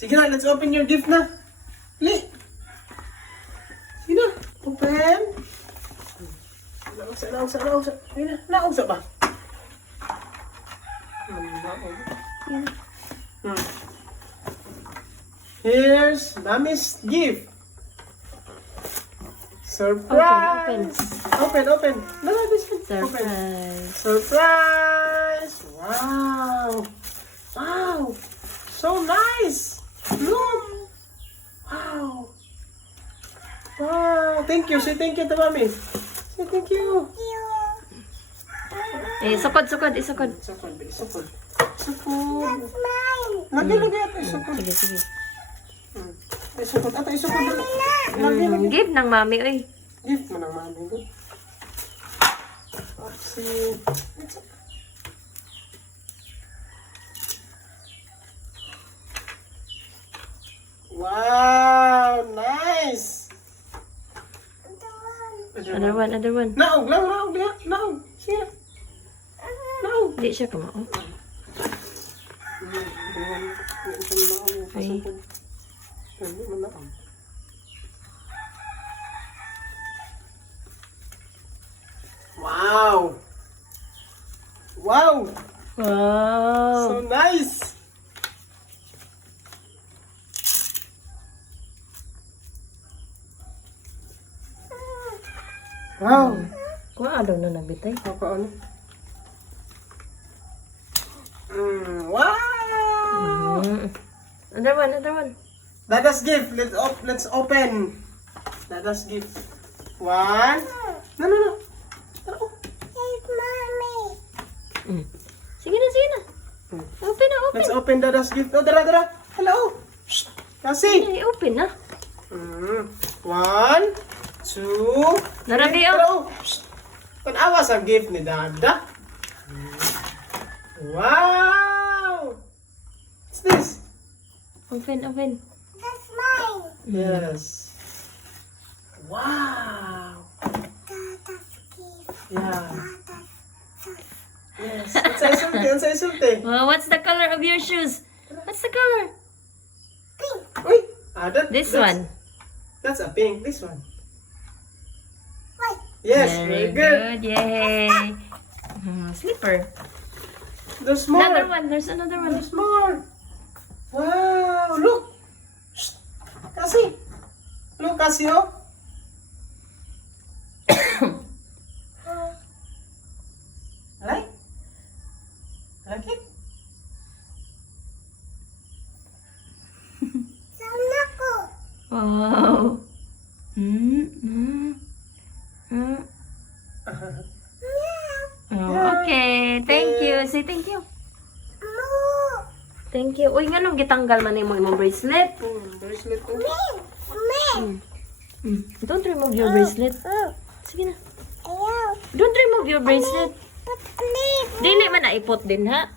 Sige na, let's open your gift na. Li. Sige na, open. Naugsa. Sige na, naugsa ba? Here's Mommy's gift. Surprise! Open. No, this one. Surprise. Surprise! Wow! So nice! Look! Wow! Thank you. Say thank you to Mommy. Say thank you. Isukod. Sukod. Lagi ito isukod. Sige. Isukod. Lagi. Give ng mami, oy. Gift mo ng Mommy. See. Wow! Nice! Other one. Naog lang. Sige. Naog. Hindi siya kumao. Ay. Wow! Wow. So nice! Wow! Kung ano na nabitay. Paano? Wow! Other one. Dada's gift. Let's open. Dada's gift. One. No. Sige na. Open. Let's open Dada's gift. Oh, dara. Hello. Shh. Kasi. Ay, open na. One, two. Narami, three. oh. Shh. Tanawa sa gift ni Dada. Wow! What's this? Open. Yes. Wow. Yeah. Yes. Ang sa isulti. Well, what's the color of your shoes? What's the color? Uy. This one. That's a pink. This one. Yes, very good. Yay. Slipper. There's more. There's another one. There's more. Wow. Look. Shh. Kasi. Look, kasi, oh. Like it? Wow. Okay. Thank you. Say thank you. Thank you. Uy, nga nung gitanggal man yung mga bracelet. Bracelet, oh. Don't remove your bracelet. Sige na. Don't remove your bracelet. Dili man na ipot din, ha?